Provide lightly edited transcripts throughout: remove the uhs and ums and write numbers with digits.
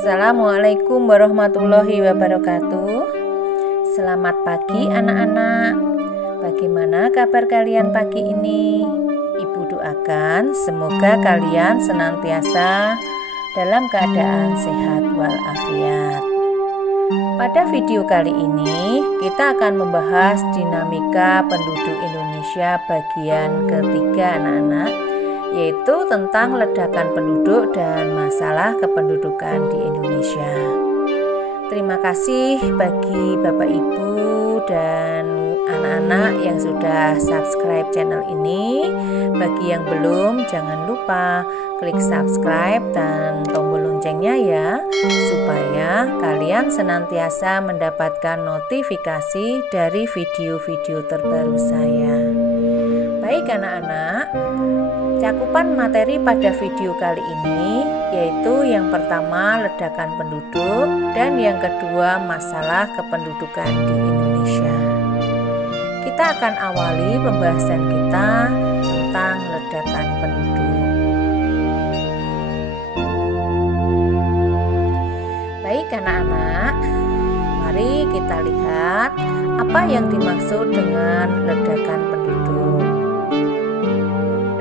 Assalamualaikum warahmatullahi wabarakatuh. Selamat pagi anak-anak. Bagaimana kabar kalian pagi ini? Ibu doakan semoga kalian senantiasa dalam keadaan sehat walafiat. Pada video kali ini kita akan membahas dinamika penduduk Indonesia bagian ketiga anak-anak, yaitu tentang ledakan penduduk dan masalah kependudukan di Indonesia. Terima kasih bagi Bapak Ibu dan anak-anak yang sudah subscribe channel ini. Bagi yang belum, jangan lupa klik subscribe dan tombol loncengnya ya, supaya kalian senantiasa mendapatkan notifikasi dari video-video terbaru saya. Baik anak-anak, cakupan materi pada video kali ini yaitu yang pertama ledakan penduduk dan yang kedua masalah kependudukan di Indonesia. Kita akan awali pembahasan kita tentang ledakan penduduk. Baik anak-anak, mari kita lihat apa yang dimaksud dengan ledakan penduduk.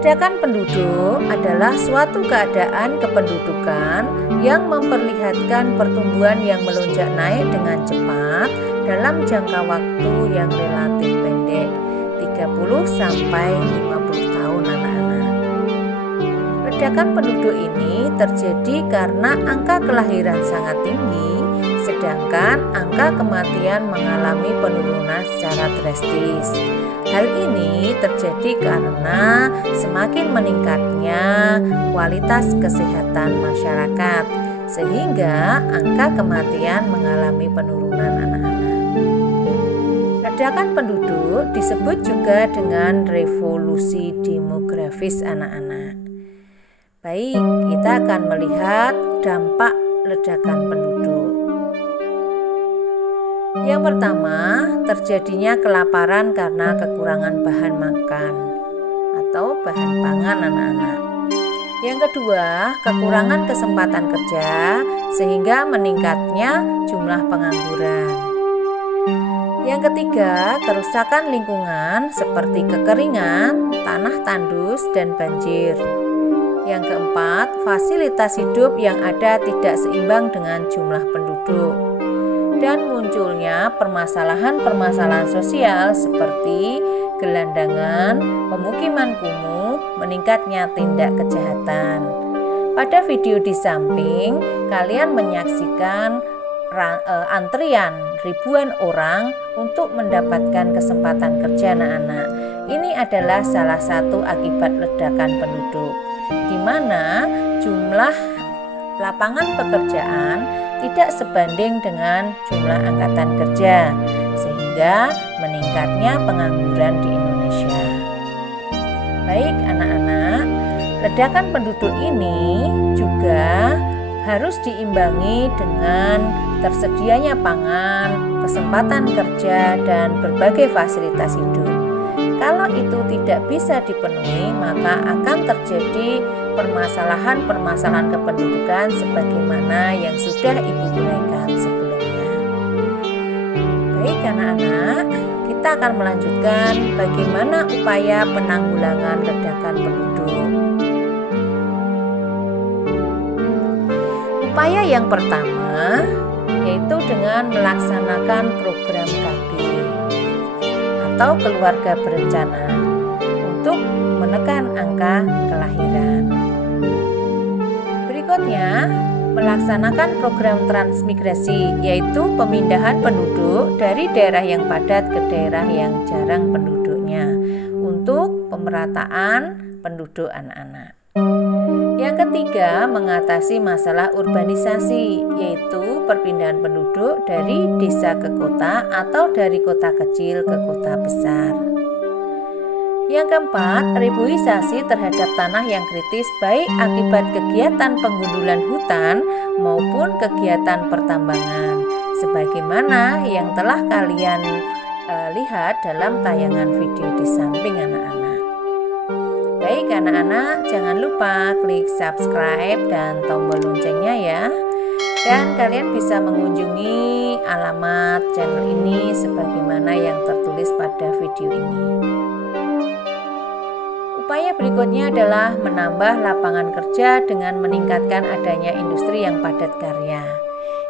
Ledakan penduduk adalah suatu keadaan kependudukan yang memperlihatkan pertumbuhan yang melonjak naik dengan cepat dalam jangka waktu yang relatif pendek, 30 sampai 50 tahun anak-anak. Ledakan penduduk ini terjadi karena angka kelahiran sangat tinggi, sedangkan angka kematian mengalami penurunan secara drastis. Hal ini terjadi karena semakin meningkatnya kualitas kesehatan masyarakat, sehingga angka kematian mengalami penurunan anak-anak. Ledakan penduduk disebut juga dengan revolusi demografis anak-anak. Baik, kita akan melihat dampak ledakan penduduk. Yang pertama, terjadinya kelaparan karena kekurangan bahan makan atau bahan pangan anak-anak. Yang kedua, kekurangan kesempatan kerja sehingga meningkatnya jumlah pengangguran. Yang ketiga, kerusakan lingkungan seperti kekeringan, tanah tandus, dan banjir. Yang keempat, fasilitas hidup yang ada tidak seimbang dengan jumlah penduduk. Dan munculnya permasalahan-permasalahan sosial seperti gelandangan, pemukiman kumuh, meningkatnya tindak kejahatan. Pada video di samping, kalian menyaksikan antrian ribuan orang untuk mendapatkan kesempatan kerja anak-anak. Ini adalah salah satu akibat ledakan penduduk, di mana jumlah lapangan pekerjaan tidak sebanding dengan jumlah angkatan kerja, sehingga meningkatnya pengangguran di Indonesia. Baik anak-anak, ledakan penduduk ini juga harus diimbangi dengan tersedianya pangan, kesempatan kerja, dan berbagai fasilitas hidup. Kalau itu tidak bisa dipenuhi, maka akan terjadi permasalahan-permasalahan kependudukan sebagaimana yang sudah Ibu uraikan sebelumnya. Baik anak-anak, kita akan melanjutkan bagaimana upaya penanggulangan ledakan penduduk. Upaya yang pertama yaitu dengan melaksanakan program KB atau keluarga berencana untuk menekan angka kelahiran. Berikutnya, melaksanakan program transmigrasi, yaitu pemindahan penduduk dari daerah yang padat ke daerah yang jarang penduduknya untuk pemerataan penduduk anak-anak. Yang ketiga, mengatasi masalah urbanisasi, yaitu perpindahan penduduk dari desa ke kota atau dari kota kecil ke kota besar. Yang keempat, reboisasi terhadap tanah yang kritis baik akibat kegiatan penggundulan hutan maupun kegiatan pertambangan, sebagaimana yang telah kalian lihat dalam tayangan video di samping anak-anak. Baik anak-anak, jangan lupa klik subscribe dan tombol loncengnya ya, Dan kalian bisa mengunjungi alamat channel ini sebagaimana yang tertulis pada video ini. Upaya berikutnya adalah menambah lapangan kerja dengan meningkatkan adanya industri yang padat karya.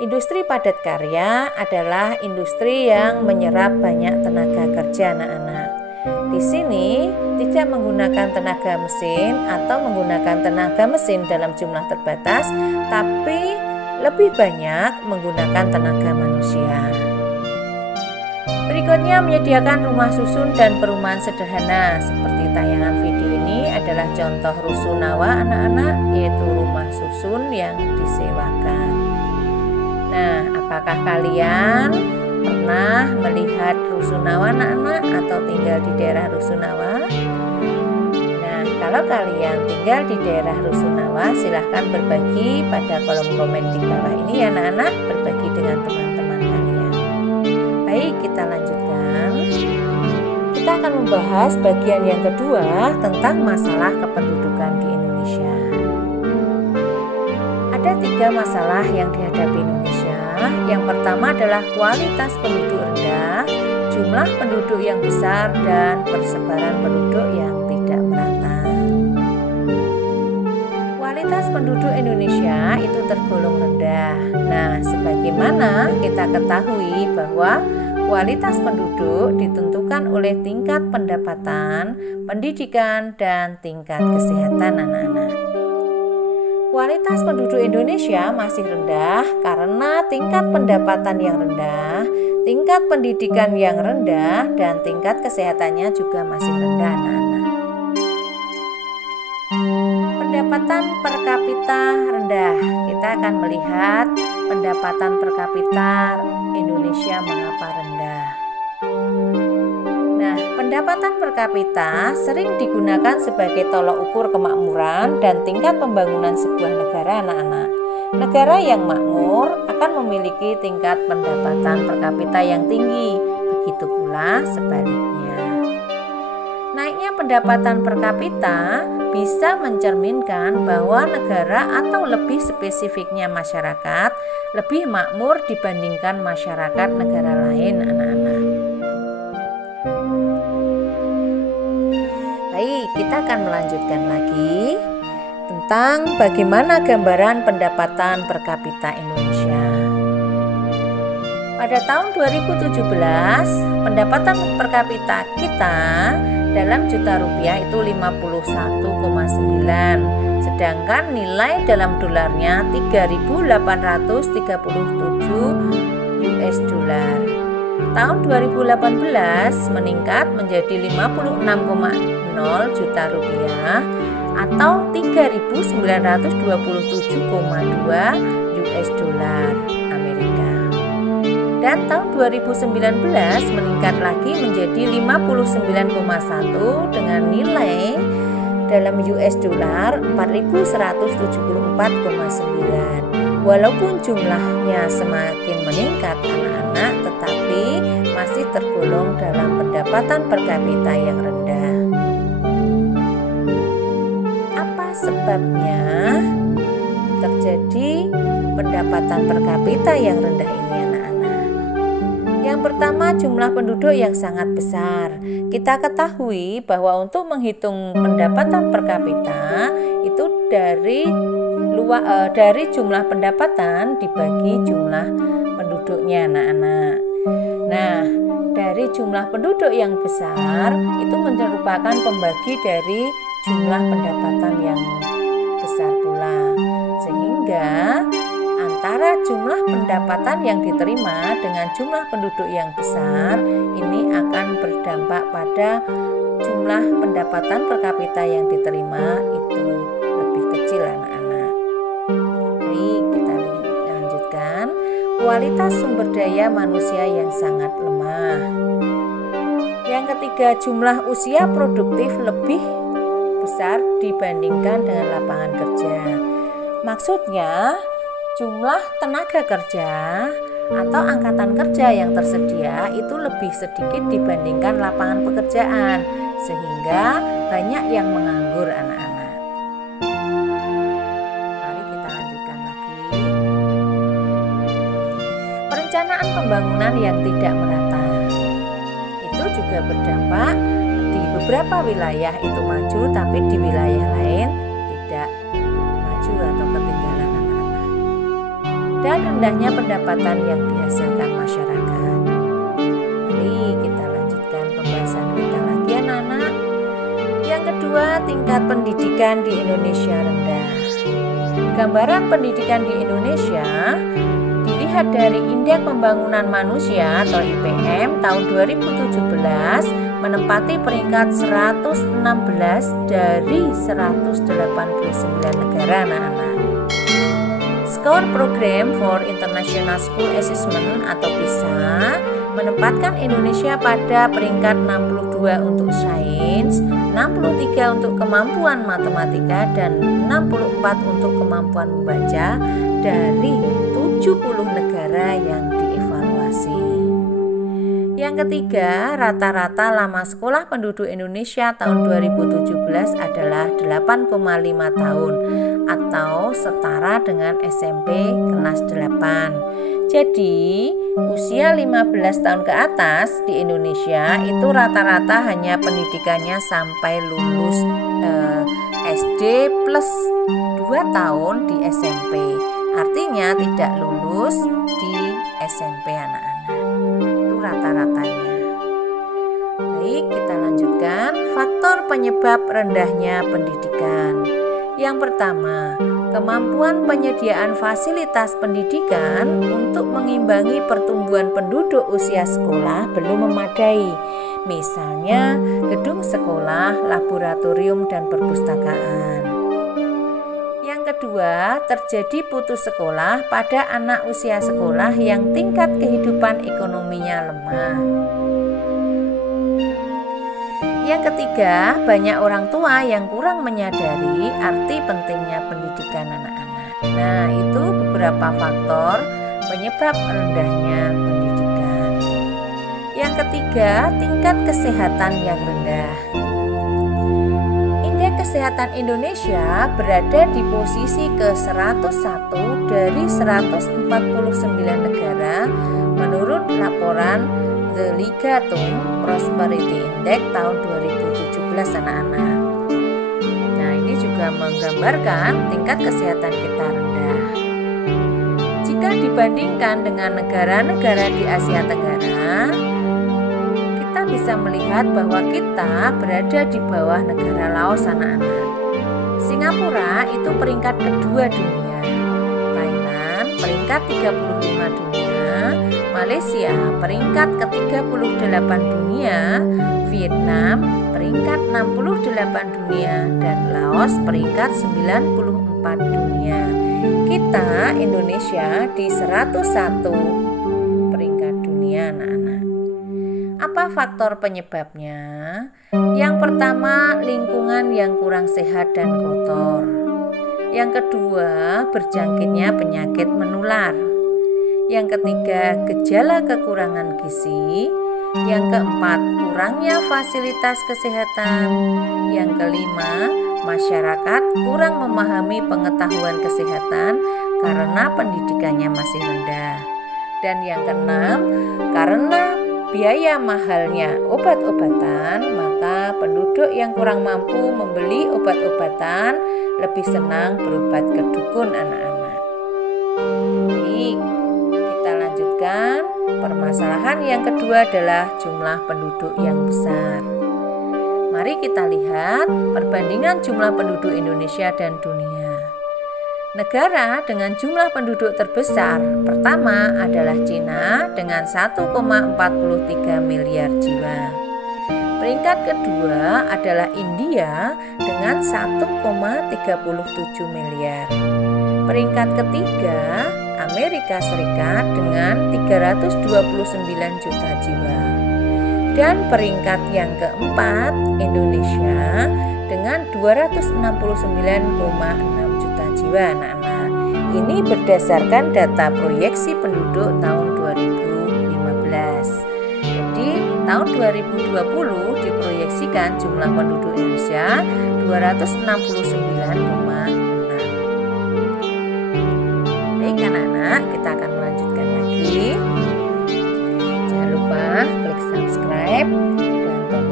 Industri padat karya adalah industri yang menyerap banyak tenaga kerja anak-anak. Di sini tidak menggunakan tenaga mesin atau menggunakan tenaga mesin dalam jumlah terbatas, tapi lebih banyak menggunakan tenaga manusia. Berikutnya menyediakan rumah susun dan perumahan sederhana. Seperti tayangan video ini adalah contoh rusunawa anak-anak, yaitu rumah susun yang disewakan. Nah, apakah kalian pernah melihat rusunawa anak-anak atau tinggal di daerah rusunawa? Kalau kalian tinggal di daerah rusunawa, silahkan berbagi pada kolom komen di bawah ini ya anak-anak, berbagi dengan teman-teman kalian. Baik, kita lanjutkan. Kita akan membahas bagian yang kedua tentang masalah kependudukan di Indonesia. Ada 3 masalah yang dihadapi Indonesia. Yang pertama adalah kualitas penduduk rendah, jumlah penduduk yang besar, dan persebaran penduduk yang tidak merata. Kualitas penduduk Indonesia itu tergolong rendah. Nah, sebagaimana kita ketahui bahwa kualitas penduduk ditentukan oleh tingkat pendapatan, pendidikan, dan tingkat kesehatan anak-anak. Kualitas penduduk Indonesia masih rendah karena tingkat pendapatan yang rendah, tingkat pendidikan yang rendah, dan tingkat kesehatannya juga masih rendah anak-anak. Pendapatan per kapita rendah. Kita akan melihat pendapatan per kapita Indonesia mengapa rendah. Nah, pendapatan per kapita sering digunakan sebagai tolok ukur kemakmuran dan tingkat pembangunan sebuah negara anak-anak. Negara yang makmur akan memiliki tingkat pendapatan per kapita yang tinggi, begitu pula sebaliknya. Naiknya pendapatan per kapita bisa mencerminkan bahwa negara atau lebih spesifiknya masyarakat lebih makmur dibandingkan masyarakat negara lain anak-anak. Baik, kita akan melanjutkan lagi tentang bagaimana gambaran pendapatan per kapita Indonesia. Pada tahun 2017, pendapatan per kapita kita dalam juta rupiah itu 51,9, sedangkan nilai dalam dolarnya 3.837 US dollar. Tahun 2018 meningkat menjadi 56,0 juta rupiah atau 3.927,2 US dollar Amerika. Dan tahun 2019 meningkat lagi menjadi 59,1 dengan nilai dalam US dollar 4.174,9. Walaupun jumlahnya semakin meningkat anak-anak, tetapi masih tergolong dalam pendapatan per kapita yang rendah. Apa sebabnya terjadi pendapatan per kapita yang rendah ini anak-anak? Yang pertama, jumlah penduduk yang sangat besar. Kita ketahui bahwa untuk menghitung pendapatan per kapita itu dari jumlah pendapatan dibagi jumlah penduduknya anak-anak. Nah, dari jumlah penduduk yang besar itu merupakan pembagi dari jumlah pendapatan yang besar pula, sehingga antara jumlah pendapatan yang diterima dengan jumlah penduduk yang besar ini akan berdampak pada jumlah pendapatan per kapita yang diterima itu lebih kecil anak-anak. Baik, kita lanjutkan. Kualitas sumber daya manusia yang sangat lemah. Yang ketiga, jumlah usia produktif lebih besar dibandingkan dengan lapangan kerja. Maksudnya, jumlah tenaga kerja atau angkatan kerja yang tersedia itu lebih sedikit dibandingkan lapangan pekerjaan, sehingga banyak yang menganggur anak-anak. Mari kita lanjutkan lagi. pembangunan yang tidak merata. Itu juga berdampak di beberapa wilayah itu maju, tapi di wilayah lain tidak maju atau ketinggalan anak-anak. Dan rendahnya pendapatan yang dihasilkan masyarakat. Mari kita lanjutkan pembahasan kita lagi anak-anak. Yang kedua, tingkat pendidikan di Indonesia rendah. Gambaran pendidikan di Indonesia dilihat dari Indeks Pembangunan Manusia atau IPM tahun 2017 menempati peringkat 116 dari 189 negara anak-anak. Skor Program for International School Assessment atau PISA menempatkan Indonesia pada peringkat 62 untuk sains, 63 untuk kemampuan matematika, dan 64 untuk kemampuan membaca dari 70 negara yang dievaluasi. Yang ketiga, rata-rata lama sekolah penduduk Indonesia tahun 2017 adalah 8,5 tahun atau setara dengan SMP kelas 8. Jadi, usia 15 tahun ke atas di Indonesia itu rata-rata hanya pendidikannya sampai lulus SD plus 2 tahun di SMP. Artinya tidak lulus di SMP anak-anak. Itu rata-ratanya. Baik, kita lanjutkan faktor penyebab rendahnya pendidikan. Yang pertama, kemampuan penyediaan fasilitas pendidikan untuk mengimbangi pertumbuhan penduduk usia sekolah belum memadai. Misalnya, gedung sekolah, laboratorium, dan perpustakaan. Yang kedua, terjadi putus sekolah pada anak usia sekolah yang tingkat kehidupan ekonominya lemah. Yang ketiga, banyak orang tua yang kurang menyadari arti pentingnya pendidikan anak-anak. Nah, itu beberapa faktor penyebab rendahnya pendidikan. Yang ketiga, tingkat kesehatan yang rendah. Indeks Kesehatan Indonesia berada di posisi ke-101 dari 149 negara menurut laporan The Ligatum Prosperity Index tahun 2017 anak-anak. Nah, ini juga menggambarkan tingkat kesehatan kita rendah. Jika dibandingkan dengan negara-negara di Asia Tenggara, kita bisa melihat bahwa kita berada di bawah negara Laos anak-anak. Singapura itu peringkat kedua dunia, Thailand peringkat 35 dunia, Malaysia peringkat ke-38 dunia, Vietnam peringkat 68 dunia, dan Laos peringkat 94 dunia. Kita Indonesia di 101 peringkat dunia anak-anak. Apa faktor penyebabnya? Yang pertama, lingkungan yang kurang sehat dan kotor. Yang kedua, berjangkitnya penyakit menular. Yang ketiga, gejala kekurangan gizi. Yang keempat, kurangnya fasilitas kesehatan. Yang kelima, masyarakat kurang memahami pengetahuan kesehatan karena pendidikannya masih rendah. Dan yang keenam, karena biaya mahalnya obat-obatan, maka penduduk yang kurang mampu membeli obat-obatan lebih senang berobat ke dukun anak-anak. Baik, kita lanjutkan. Permasalahan yang kedua adalah jumlah penduduk yang besar. Mari kita lihat perbandingan jumlah penduduk Indonesia dan dunia. Negara dengan jumlah penduduk terbesar pertama adalah Cina dengan 1,43 miliar jiwa. Peringkat kedua adalah India dengan 1,37 miliar. Peringkat ketiga Amerika Serikat dengan 329 juta jiwa. Dan peringkat yang keempat Indonesia dengan 269,6 juta jiwa anak-anak. Ini berdasarkan data proyeksi penduduk tahun 2015. Jadi tahun 2020 diproyeksikan jumlah penduduk Indonesia 269,6. Baik anak-anak, kita akan melanjutkan lagi.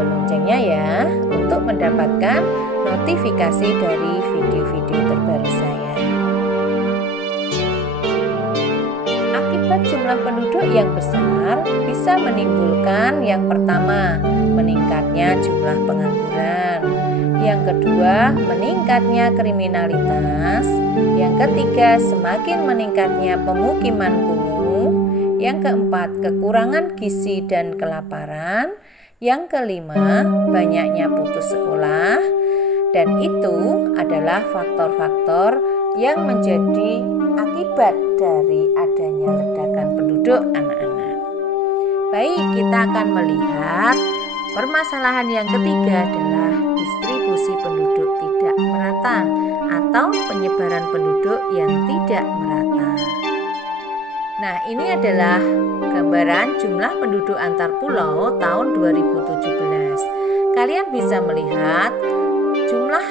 tombol loncengnya ya untuk mendapatkan notifikasi dari video-video terbaru saya. Akibat jumlah penduduk yang besar bisa menimbulkan yang pertama, meningkatnya jumlah pengangguran. Yang kedua, meningkatnya kriminalitas. Yang ketiga, semakin meningkatnya pemukiman kumuh. Yang keempat, kekurangan gizi dan kelaparan. Yang kelima, banyaknya putus sekolah. Dan itu adalah faktor-faktor yang menjadi akibat dari adanya ledakan penduduk anak-anak. Baik, kita akan melihat permasalahan yang ketiga adalah distribusi penduduk tidak merata atau penyebaran penduduk yang tidak merata. Nah, ini adalah gambaran jumlah penduduk antar pulau tahun 2017. Kalian bisa melihat jumlah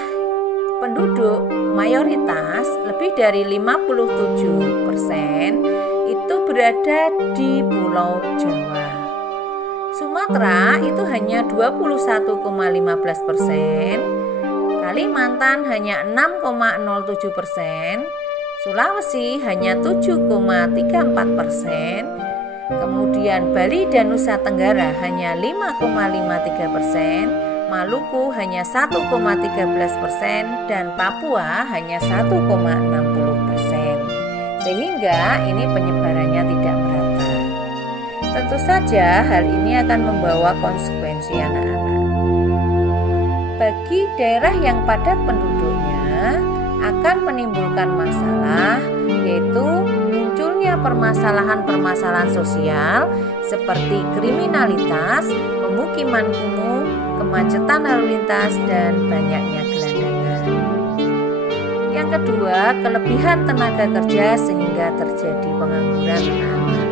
penduduk mayoritas lebih dari 57% itu berada di Pulau Jawa. Sumatera itu hanya 21,15%, Kalimantan hanya 6,07%, Sulawesi hanya 7,34%, kemudian Bali dan Nusa Tenggara hanya 5,53%, Maluku hanya 1,13% dan Papua hanya 1,60%. Sehingga ini penyebarannya tidak merata. Tentu saja hal ini akan membawa konsekuensi anak-anak. Bagi daerah yang padat penduduknya akan menimbulkan masalah, yaitu munculnya permasalahan-permasalahan sosial seperti kriminalitas, pemukiman kumuh, kemacetan lalu lintas, dan banyaknya gelandangan. Yang kedua, kelebihan tenaga kerja sehingga terjadi pengangguran anak-anak.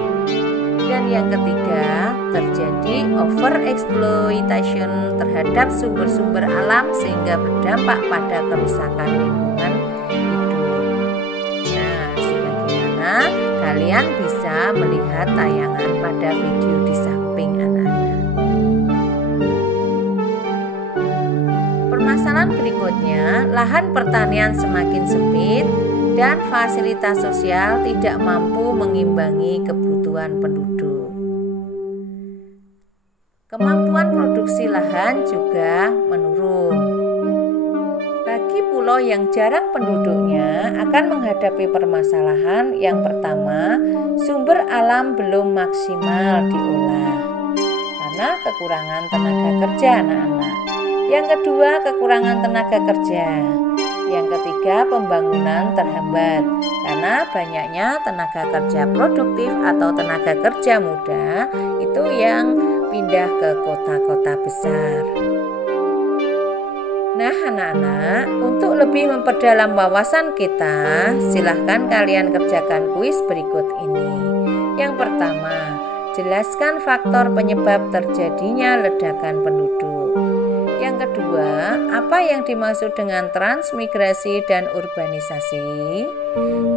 Dan yang ketiga, terjadi overexploitation terhadap sumber-sumber alam sehingga berdampak pada kerusakan lingkungan hidup. Nah, sebagaimana kalian bisa melihat tayangan pada video di samping anak-anak. Permasalahan berikutnya, lahan pertanian semakin sempit dan fasilitas sosial tidak mampu mengimbangi kebutuhan penduduk. Kemampuan produksi lahan juga menurun. Bagi pulau yang jarang penduduknya akan menghadapi permasalahan yang pertama, sumber alam belum maksimal diolah karena kekurangan tenaga kerja anak-anak. Yang kedua, kekurangan tenaga kerja. Yang ketiga, pembangunan terhambat karena banyaknya tenaga kerja produktif atau tenaga kerja muda itu yang pindah ke kota-kota besar. Nah, anak-anak, untuk lebih memperdalam wawasan kita, silahkan kalian kerjakan kuis berikut ini. Yang pertama, jelaskan faktor penyebab terjadinya ledakan penduduk. Yang kedua, apa yang dimaksud dengan transmigrasi dan urbanisasi?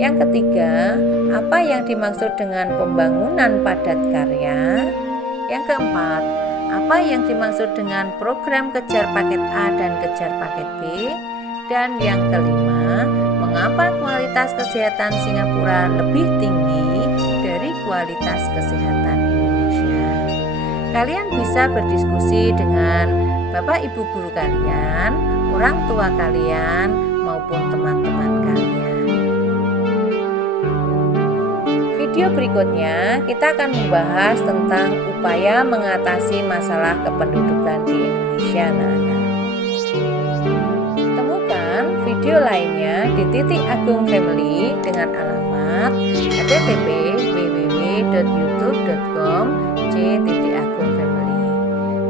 Yang ketiga, apa yang dimaksud dengan pembangunan padat karya? Yang keempat, apa yang dimaksud dengan program kejar paket A dan kejar paket B? Dan yang kelima, mengapa kualitas kesehatan Singapura lebih tinggi dari kualitas kesehatan Indonesia? Kalian bisa berdiskusi dengan Bapak Ibu guru kalian, orang tua kalian, maupun teman-teman kalian. Video berikutnya kita akan membahas tentang upaya mengatasi masalah kependudukan di Indonesia, anak-anak. Temukan video lainnya di Titik Agung Family dengan alamat http://www.youtube.com/c.agungfamily.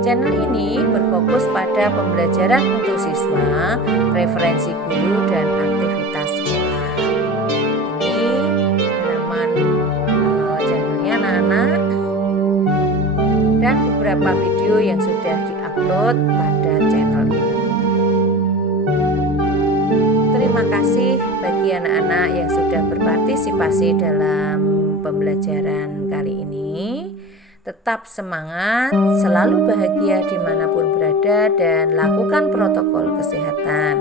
Channel ini berfokus pada pembelajaran untuk siswa, referensi guru, dan aktivitas sekolah. Ini halaman channelnya anak-anak dan beberapa video yang sudah diupload pada channel ini. Terima kasih bagi anak-anak yang sudah berpartisipasi dalam pembelajaran kali ini. Tetap semangat, selalu bahagia dimanapun berada, dan lakukan protokol kesehatan.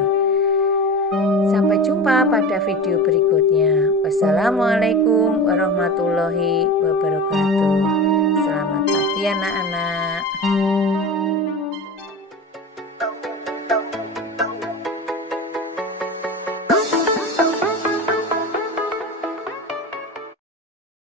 Sampai jumpa pada video berikutnya. Wassalamualaikum warahmatullahi wabarakatuh. Selamat pagi anak-anak.